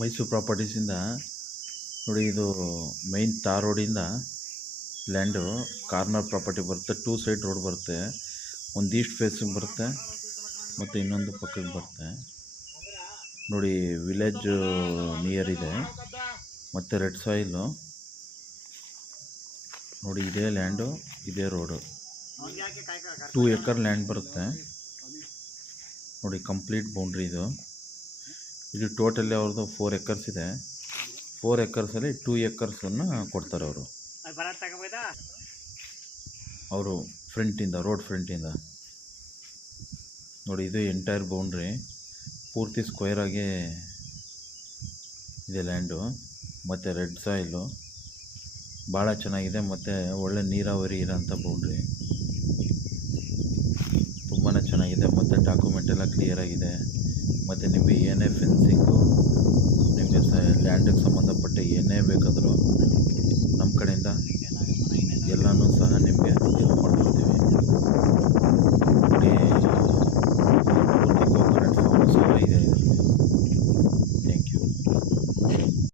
ಮೈಸೂರು ಪ್ರಾಪರ್ಟೀಸಿಂದ ನೋಡಿ, ಇದು ಮೈನ್ ತಾರ್ ರೋಡಿಂದ ಲ್ಯಾಂಡು ಕಾರ್ನರ್ ಪ್ರಾಪರ್ಟಿ ಬರುತ್ತೆ. 2 ಸೈಡ್ ರೋಡ್ ಬರುತ್ತೆ. ಒಂದು ಈಸ್ಟ್ ಫೇಸಿಂಗ್ ಬರುತ್ತೆ ಮತ್ತು ಇನ್ನೊಂದು ಪಕ್ಕಕ್ಕೆ ಬರುತ್ತೆ. ನೋಡಿ, ವಿಲೇಜ್ ನಿಯರ್ ಇದೆ ಮತ್ತು ರೆಡ್ ಸಾಯಿಲು. ನೋಡಿ, ಇದೇ ಲ್ಯಾಂಡು, ಇದೇ ರೋಡು. 2 ಎಕರ್ ಲ್ಯಾಂಡ್ ಬರುತ್ತೆ. ನೋಡಿ, ಕಂಪ್ಲೀಟ್ ಬೌಂಡ್ರಿ ಇದು. ಇದು ಟೋಟಲಿ ಅವ್ರದ್ದು 4 ಎಕರ್ಸ್ ಇದೆ. 4 ಎಕರ್ಸಲ್ಲಿ 2 ಎಕರ್ಸನ್ನು ಕೊಡ್ತಾರೆ ಅವರು ಫ್ರಂಟಿಂದ, ರೋಡ್ ಫ್ರಂಟಿಂದ. ನೋಡಿ, ಇದು ಎಂಟೈರ್ ಬೌಂಡ್ರಿ ಪೂರ್ತಿ ಸ್ಕ್ವೇರಾಗಿ ಇದೆ ಲ್ಯಾಂಡು. ಮತ್ತು ರೆಡ್ ಸಾಯಿಲು ಭಾಳ ಚೆನ್ನಾಗಿದೆ ಮತ್ತು ಒಳ್ಳೆ ನೀರಾವರಿ ಇರೋಂಥ ಬೌಂಡ್ರಿ. ತುಂಬಾ ಚೆನ್ನಾಗಿದೆ ಮತ್ತು ಡಾಕ್ಯುಮೆಂಟ್ ಎಲ್ಲ ಕ್ಲಿಯರಾಗಿದೆ. ಮತ್ತು ನಿಮಗೆ ಏನೇ ಫೆನ್ಸಿಂಗು, ನಿಮಗೆ ಲ್ಯಾಂಡಿಗೆ ಸಂಬಂಧಪಟ್ಟ ಏನೇ ಬೇಕಾದರೂ ನಮ್ಮ ಕಡೆಯಿಂದ ಎಲ್ಲನೂ ಸಹ ನಿಮಗೆ ಹೆಲ್ಪ್ ಮಾಡ್ತೀವಿ.